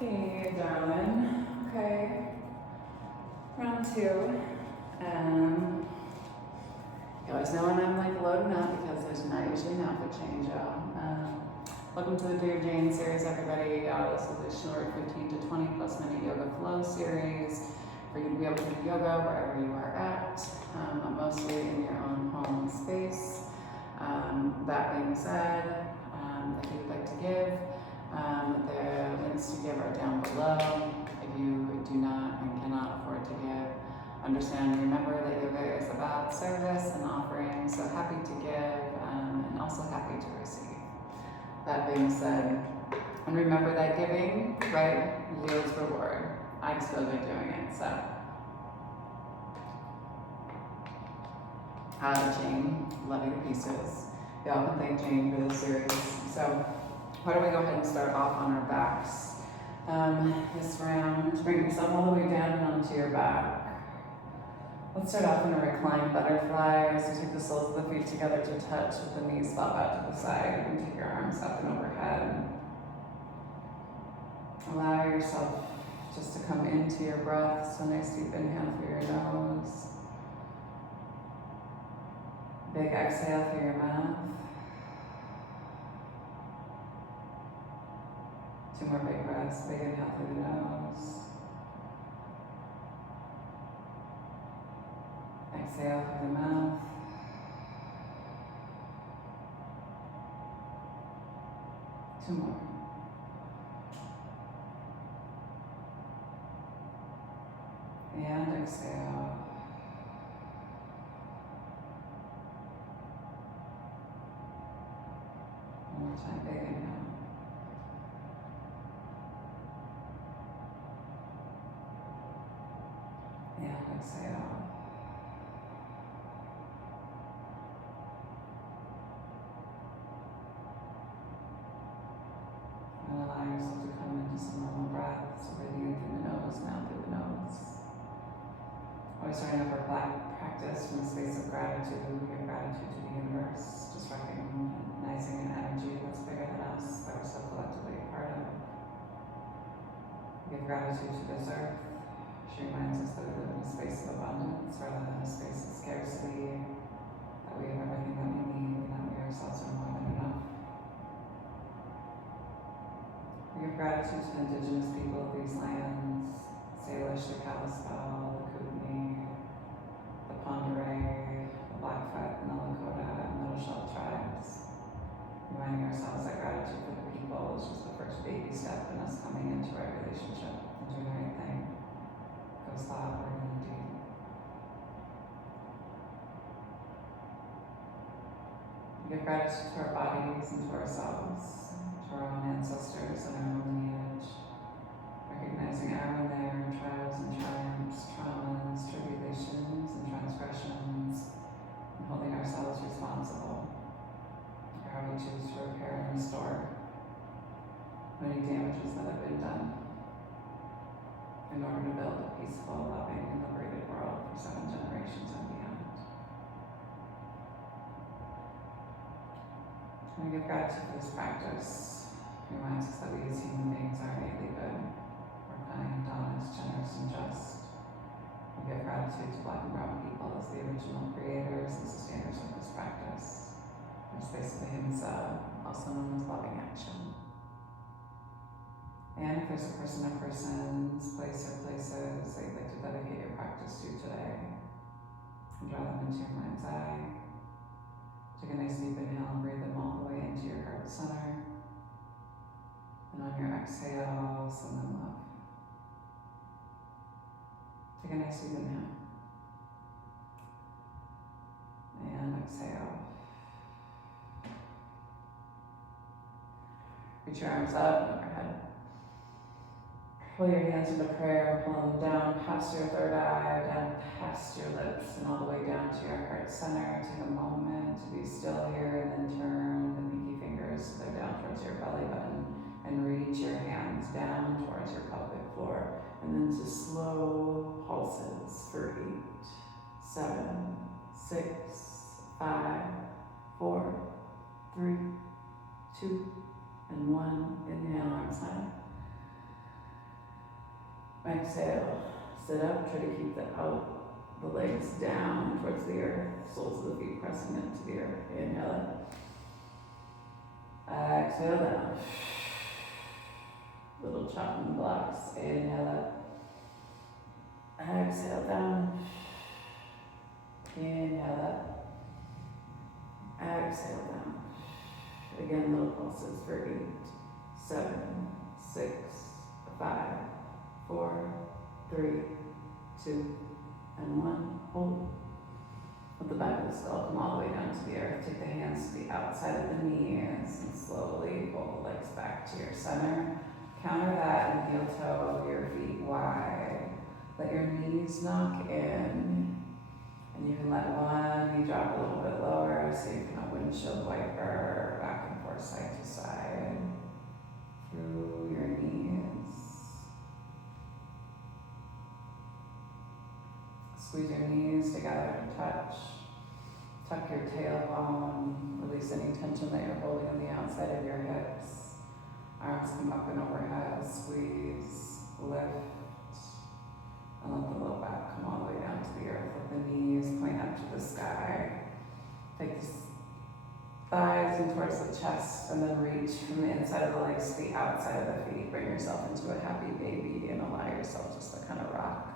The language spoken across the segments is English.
Hey, darling. Okay. Round two. You always know when I'm like loading up because there's not usually an outfit change out. Welcome to the Dear Jane series, everybody. This is a short 15 to 20 plus minute yoga flow series for you to be able to do yoga wherever you are at, mostly in your own home space. That being said, if you would like to give, the links to give are down below. If you do not and cannot afford to give, understand and remember that yoga is about service and offering, so happy to give and also happy to receive. That being said, and remember that giving, right, yields reward. I just feel good doing it, so. Jane, love you to pieces. Y'all can thank Jane for this series. So, why don't we go ahead and start off on our backs. This round, bring yourself all the way down and onto your back. Let's start off in a reclined butterfly. So take the soles of the feet together to touch with the knees flop out to the side. And take your arms up and overhead. Allow yourself just to come into your breath. So nice deep inhale through your nose. Big exhale through your mouth. Two more big breaths. Big inhale through the nose. Exhale through the mouth. Two more. And exhale. One more time, big inhale. And exhale. And allow yourself to come into some normal breaths, so breathing in through the nose, now through the nose. Always starting off our practice from a space of gratitude. We give gratitude to the universe, just recognizing an energy that's bigger than us, that we're so collectively a part of. We give gratitude to this earth. She reminds us that we live in a space of abundance rather than a space of scarcity, that we have everything that we need, and that we ourselves are more than enough. We give gratitude to the indigenous people of these lands, Salish, the Kalispel, the Kootenai, the Pend Oreille, the Blackfoot, and the Lakota, and Little Shell tribes. Reminding ourselves that gratitude for the people is just the first baby step in us coming into our relationship and doing the right thing. Go slow, we're going to do. We give gratitude to our bodies and to ourselves, to our own ancestors and our own lineage, recognizing our own trials and triumphs, traumas, tribulations, and transgressions, and holding ourselves responsible for how we choose to repair and restore any damages that have been done in order to build a peaceful, loving, and liberated world for 7 generations and beyond. And we give gratitude for this practice. It reminds us that we as human beings are innately good. We're kind, honest, generous, and just. We give gratitude to Black and Brown people as the original creators and sustainers of this practice. In the space of ahimsa, also known as loving action. And if there's a person or persons, place or places that you'd like to dedicate your practice to today, and draw them into your mind's eye. Take a nice deep inhale and breathe them all the way into your heart center. And on your exhale, send them love. Take a nice deep inhale. And exhale. Reach your arms up, overhead. Pull your hands into prayer, pull them down past your third eye, down past your lips, and all the way down to your heart center. Take a moment to be still here, and then turn the pinky fingers so they're down towards your belly button, and reach your hands down towards your pelvic floor, and then to slow pulses for 8, 7, 6, 5, 4, 3, 2, and 1. Inhale, arms high. Exhale, sit up, try to keep the legs down towards the earth, soles of the feet pressing into the earth. Inhale it. Exhale down. Little chopping blocks. Inhale it. Exhale down. Inhale it. Exhale down. Again, little pulses for 8, 7, 6, 5, 4, 3, 2, and 1. Hold. Let the back of the skull come all the way down to the earth. Take the hands to the outside of the knees and slowly pull the legs back to your center. Counter that and heel toe your feet wide. Let your knees knock in. And you can let one knee drop a little bit lower so you can windshield wiper back and forth side to side through your knees. Squeeze your knees together to touch. Tuck your tailbone. Release any tension that you're holding on the outside of your hips. Arms come up and overhead. Squeeze, lift. And let the low back come all the way down to the earth. Let the knees point up to the sky. Take the thighs in towards the chest and then reach from the inside of the legs to the outside of the feet. Bring yourself into a happy baby and allow yourself just to kind of rock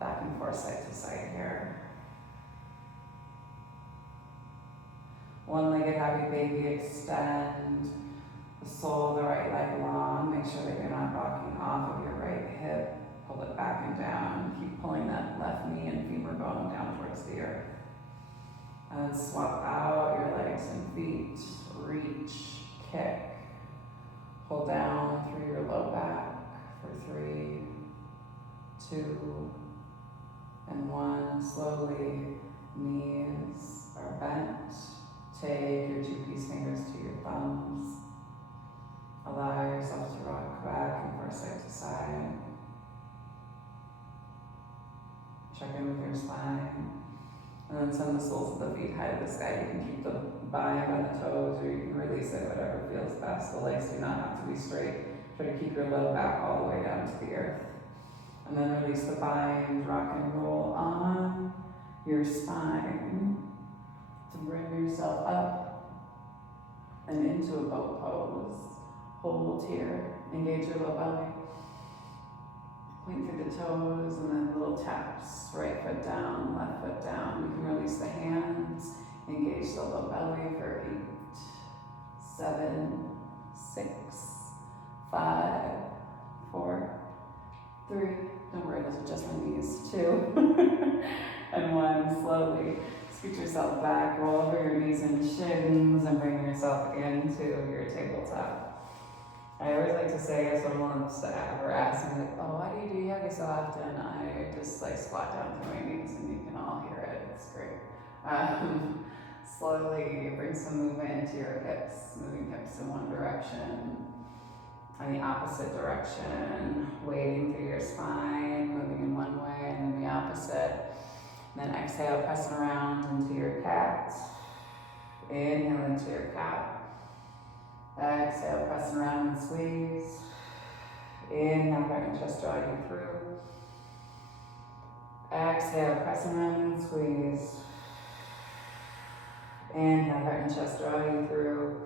back and forth side to side here. One-legged happy baby, extend the sole of the right leg long. Make sure that you're not rocking off of your right hip. Pull it back and down. Keep pulling that left knee and femur bone down towards the earth. And then swap out your legs and feet. Reach, kick. Pull down through your low back for 3, 2, and 1. Slowly, knees are bent. Take your 2-piece fingers to your thumbs. Allow yourself to rock back and forth side to side. Check in with your spine. And then send the soles of the feet high to the sky. You can keep the bind on the toes or you can release it, whatever feels best. The legs do not have to be straight. Try to keep your low back all the way down to the earth. And then release the bind, rock and roll on your spine to bring yourself up and into a boat pose. Hold here, engage your low belly. Point through the toes and then little taps, right foot down, left foot down. You can release the hands, engage the low belly for 8, 7, 6, 5, 4, 3, don't worry, those are just my knees, 2, and 1. Slowly scoot yourself back, roll over your knees and shins and bring yourself into your tabletop. I always like to say, if someone wants to ever ask me, like, oh, why do you do yoga so often? I just like squat down to my knees and you can all hear it. It's great. Slowly bring some movement into your hips, moving hips in one direction, and the opposite direction, weighting through your spine, moving in one way and then the opposite. Then exhale, pressing around into your cat. Inhale into your cat. Exhale, pressing around and squeeze. Inhale, heart and chest draw you through. Exhale, pressing around and squeeze. Inhale, heart and chest draw you through.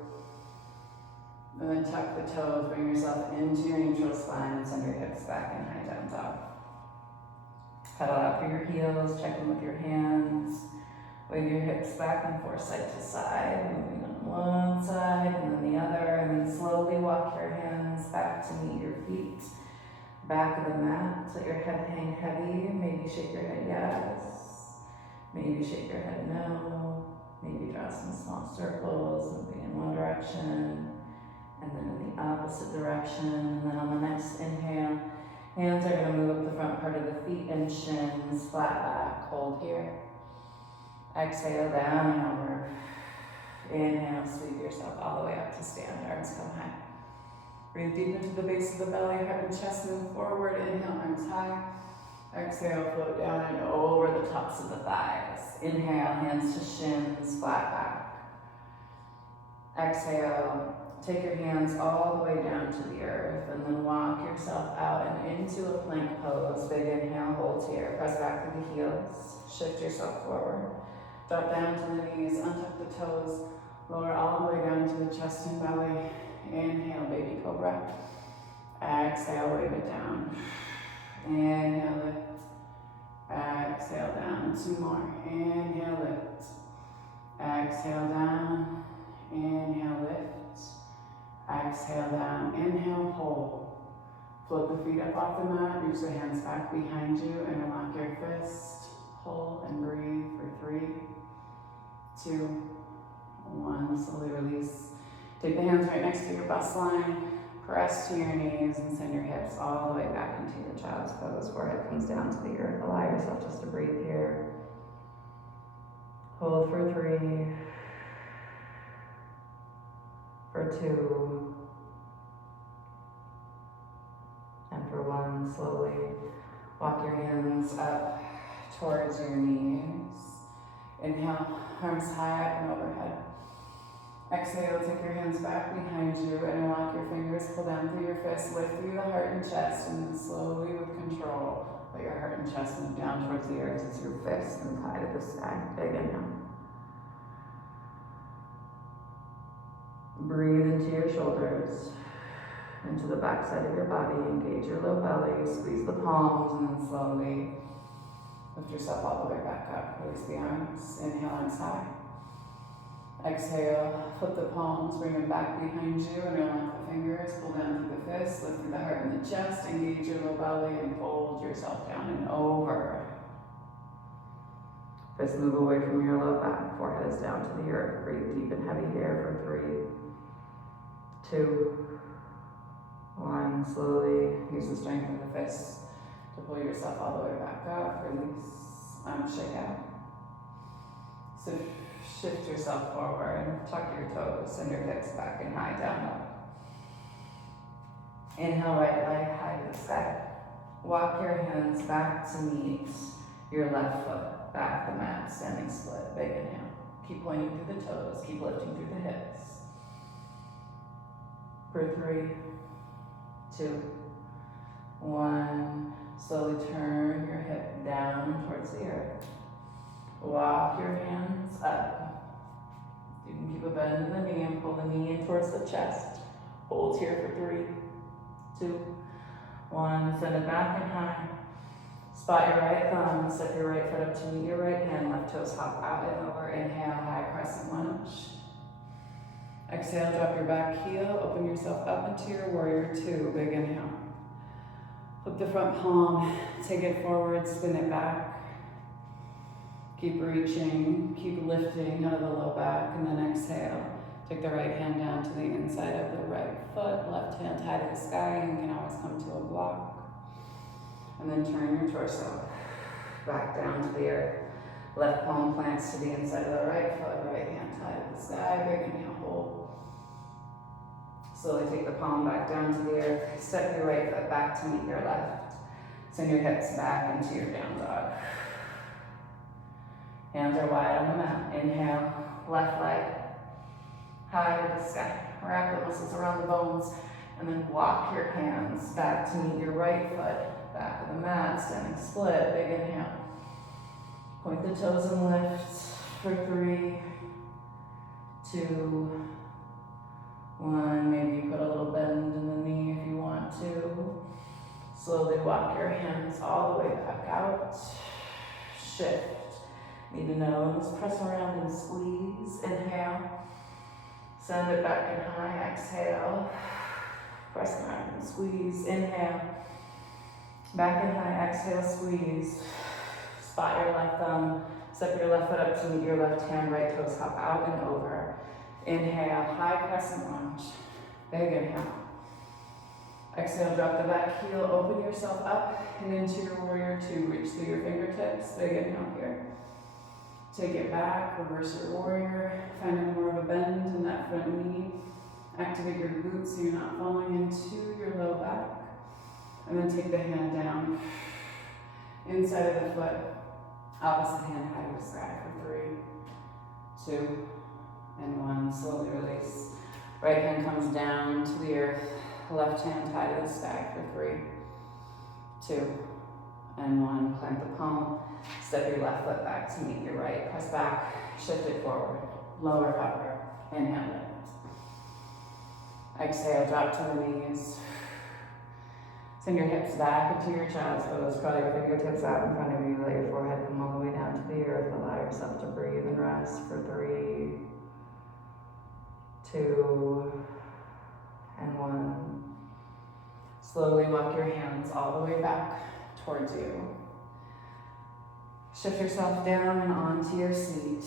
And then tuck the toes, bring yourself into your neutral spine and send your hips back in high down dog. Pedal out through your heels, check in with your hands. Wave your hips back and forth side to side, moving on one side and then the other, and then slowly walk your hands back to meet your feet. Back of the mat, let your head hang heavy. Maybe shake your head yes. Maybe shake your head no. Maybe draw some small circles, moving in one direction, and then in the opposite direction. And then on the next inhale, hands are going to move up the front part of the feet and shins, flat back, hold here. Exhale, down and over. Inhale, sweep yourself all the way up to stand, arms come high. Breathe deep into the base of the belly, heart and chest move forward. Inhale, arms high. Exhale, float down and over the tops of the thighs. Inhale, hands to shins, flat back. Exhale, take your hands all the way down to the earth and then walk yourself out and into a plank pose. Big inhale, hold here. Press back through the heels. Shift yourself forward. Drop down to the knees, untuck the toes. Lower all the way down to the chest and belly. Inhale, baby cobra. Exhale, wave it down. Inhale, lift. Exhale, down. 2 more. Inhale, lift. Exhale, down. Inhale, lift. Exhale, down. Inhale, hold. Float the feet up off the mat. Reach the hands back behind you. Interlock your fist. Hold and breathe for 3, 2, 1. Slowly release. Take the hands right next to your bust line. Press to your knees and send your hips all the way back into your child's pose. Forehead comes down to the earth. Allow yourself just to breathe here. Hold for 3, for 2, and for 1. Slowly walk your hands up towards your knees. Inhale, arms high up and overhead. Exhale, take your hands back behind you, interlock your fingers, pull down through your fists, lift through the heart and chest, and then slowly with control, let your heart and chest move down towards the earth as your fists and tie to the sky. Big inhale. Breathe into your shoulders, into the back side of your body, engage your low belly, squeeze the palms, and then slowly lift yourself all the way back up. Release the arms, inhale, arms high. Exhale, flip the palms, bring them back behind you, and interlock the fingers, pull down through the fists, lift through the heart and the chest, engage your low belly, and fold yourself down and over. Fists move away from your low back, forehead is down to the earth. Breathe deep and heavy here for 3, 2, 1. Slowly use the strength of the fists to pull yourself all the way back up. Release, arms shake out. So shift yourself forward and tuck your toes, send your hips back and high down up. Inhale, right leg high to the sky. Walk your hands back to meet your left foot, back the mat, standing split. Big inhale. Keep pointing through the toes, keep lifting through the hips. For 3, 2, 1. Slowly turn your hip down towards the earth. Walk your hands up. You can keep a bend in the knee and pull the knee in towards the chest. Hold here for 3, 2, 1. Send it back and high. Spot your right thumb. Step your right foot up to meet your right hand. Left toes hop out and over. Inhale, high crescent lunge. Exhale, drop your back heel. Open yourself up into your warrior 2. Big inhale. Flip the front palm. Take it forward. Spin it back. Keep reaching, keep lifting out of the low back, and then exhale. Take the right hand down to the inside of the right foot, left hand high to the sky, and you can always come to a block. And then turn your torso back down to the earth. Left palm plants to the inside of the right foot, right hand high to the sky. Big inhale, hold. Slowly take the palm back down to the earth. Step your right foot back to meet your left. Send your hips back into your down dog. Hands are wide on the mat. Inhale, left leg high to the sky. Wrap the muscles around the bones, and then walk your hands back to meet your right foot. Back of the mat, standing split. Big inhale. Point the toes and lift for 3, 2, 1. Maybe you put a little bend in the knee if you want to. Slowly walk your hands all the way back out. Shift. Knee to nose, press around and squeeze. Inhale. Send it back and high. Exhale. Press around and squeeze. Inhale. Back and high. Exhale, squeeze. Spot your left thumb. Step your left foot up to meet your left hand. Right toes hop out and over. Inhale. High crescent lunge. Big inhale. Exhale, drop the back heel. Open yourself up and into your warrior 2. Reach through your fingertips. Big inhale here. Take it back, reverse your warrior, find more of a bend in that front knee. Activate your glutes so you're not falling into your low back. And then take the hand down, inside of the foot, opposite hand high to the sky for 3, 2, and 1. Slowly release. Right hand comes down to the earth, left hand high to the sky for 3, 2, and 1. Plant the palm, step your left foot back to meet your right. Press back, shift it forward, lower, hover, inhale, lift. Exhale, drop to the knees. Send your hips back into your chest, but curl your fingertips out in front of you. Let your forehead come all the way down to the earth. Allow yourself to breathe and rest for 3, 2, and 1. Slowly walk your hands all the way back towards you. Shift yourself down and onto your seat.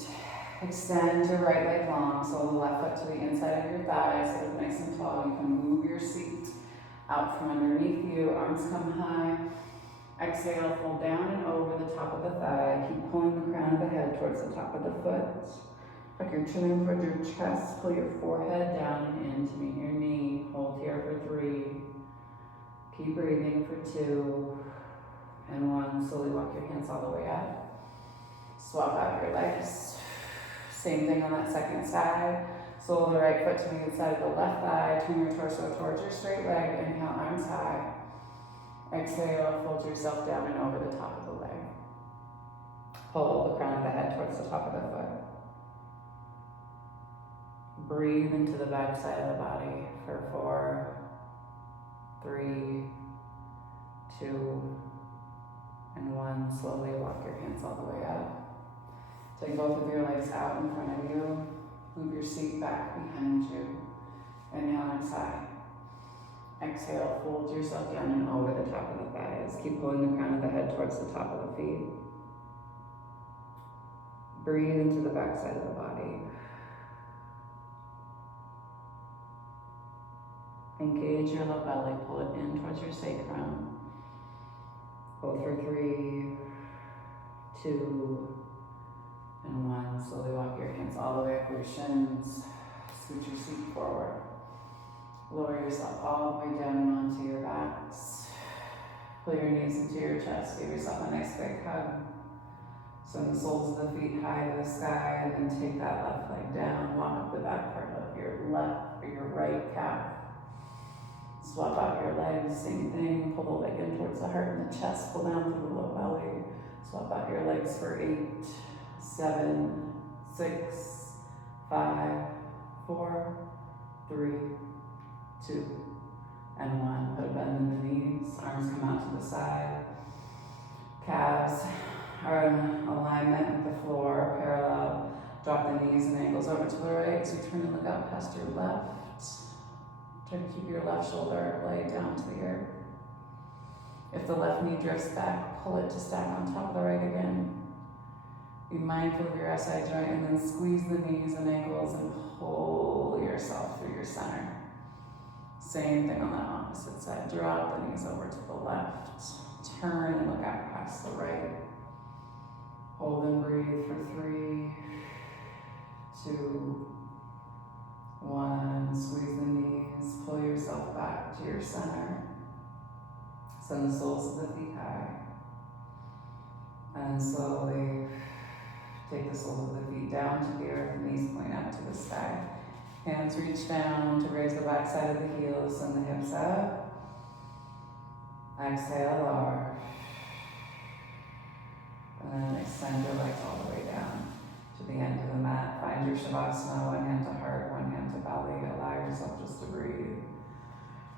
Extend your right leg long, so the left foot to the inside of your thigh, so it's nice and tall. You can move your seat out from underneath you, arms come high. Exhale, fold down and over the top of the thigh. Keep pulling the crown of the head towards the top of the foot. Tuck your chin in towards your chest, pull your forehead down and in to meet your knee. Hold here for 3. Keep breathing for 2, and 1. Slowly walk your hands all the way up. Swap out your legs. Same thing on that second side. Sole the right foot to the inside of the left thigh. Turn your torso towards your straight leg. Inhale, arms high. Exhale, fold yourself down and over the top of the leg. Pull the crown of the head towards the top of the foot. Breathe into the back side of the body for 4, 3, 2, and 1. Slowly walk your hands all the way up. Take both of your legs out in front of you. Move your seat back behind you. Inhale, arms high. Exhale, fold yourself down and over the top of the thighs. Keep pulling the crown of the head towards the top of the feet. Breathe into the back side of the body. Engage your low belly, pull it in towards your sacrum. Hold for 3, 2, and 1. Slowly walk your hands all the way up your shins. Scoot your seat forward. Lower yourself all the way down and onto your backs. Pull your knees into your chest. Give yourself a nice big hug. Send the soles of the feet high to the sky, and then take that left leg down. Walk up the back part of your left or your right calf. Swap out your legs, same thing. Pull the leg in towards the heart and the chest. Pull down through the low belly. Swap out your legs for 8, 7, 6, 5, 4, 3, 2, and 1. Put a bend in the knees. Arms come out to the side. Calves are in alignment with the floor, parallel. Drop the knees and ankles over to the right as you turn and look out past your left. Try to keep your left shoulder laid down to the earth. If the left knee drifts back, pull it to stack on top of the right again. Be mindful of your SI joint and then squeeze the knees and ankles and pull yourself through your center. Same thing on the opposite side. Drop the knees over to the left. Turn and look out past the right. Hold and breathe for 3, 2, 1. Squeeze the knees. Pull yourself back to your center. Send the soles of the feet high. And slowly take the soles of the feet down to the earth. Knees point out to the sky. Hands reach down to raise the back side of the heels and the hips up. Exhale, lower. And then extend your legs all the way down to the end of the mat. Find your Shavasana, one hand to heart, one hand to belly. Allow yourself just to breathe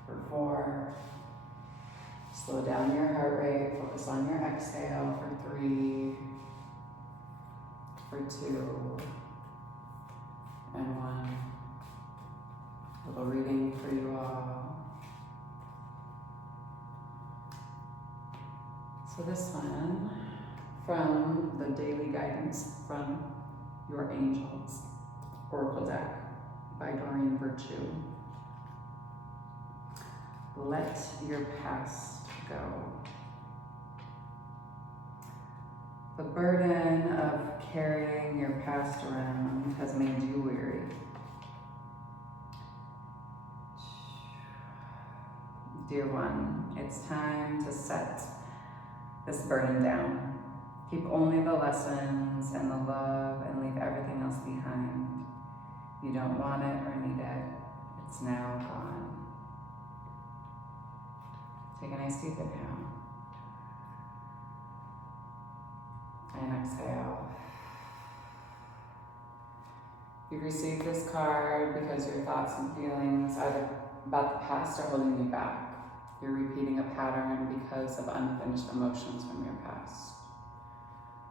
for 4. Slow down your heart rate. Focus on your exhale for 3, for 2, and 1. A little reading for you all. So this one, from the Daily Guidance from Your Angels Oracle Deck by Doreen Virtue. Let your past go. The burden of carrying your past around has made you weary. Dear one, it's time to set this burden down. Keep only the lessons and the love and leave everything else behind. You don't want it or need it. It's now gone. Take a nice deep inhale. And exhale. You've received this card because your thoughts and feelings either about the past are holding you back. You're repeating a pattern because of unfinished emotions from your past.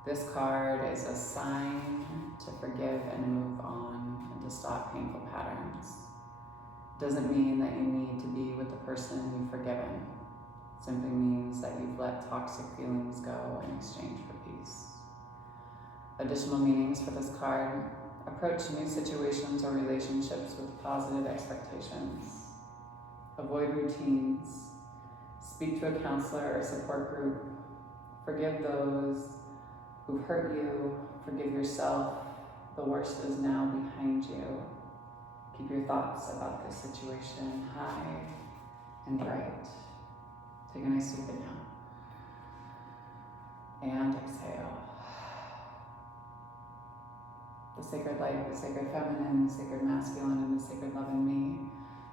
This card is a sign to forgive and move on and to stop painful patterns. It doesn't mean that you need to be with the person you've forgiven. It simply means that you've let toxic feelings go in exchange for peace. Additional meanings for this card: approach new situations or relationships with positive expectations. Avoid routines. Speak to a counselor or support group. Forgive those who've hurt you. Forgive yourself. The worst is now behind you. Keep your thoughts about this situation high and bright. Take a nice deep inhale. And exhale. The sacred light, the sacred feminine, the sacred masculine, and the sacred love in me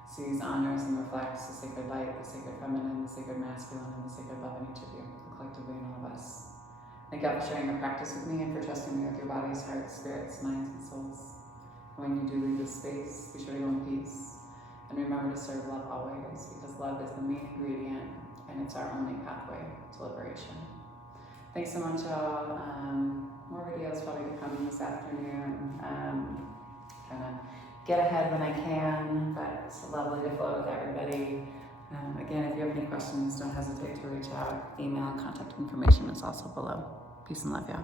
sees, honors, and reflects the sacred light, the sacred feminine, the sacred masculine, and the sacred love in each of you, and collectively in all of us. Thank you all for sharing your practice with me and for trusting me with your bodies, hearts, spirits, minds, and souls. And when you do leave this space, be sure to go in peace. And remember to serve love always, because love is the main ingredient and it's our only pathway to liberation. Thanks so much, y'all. More videos probably to come this afternoon. Kind of get ahead when I can, but it's lovely to flow with everybody. Again, if you have any questions, don't hesitate to reach out. Email, contact information is also below. Peace and love, y'all.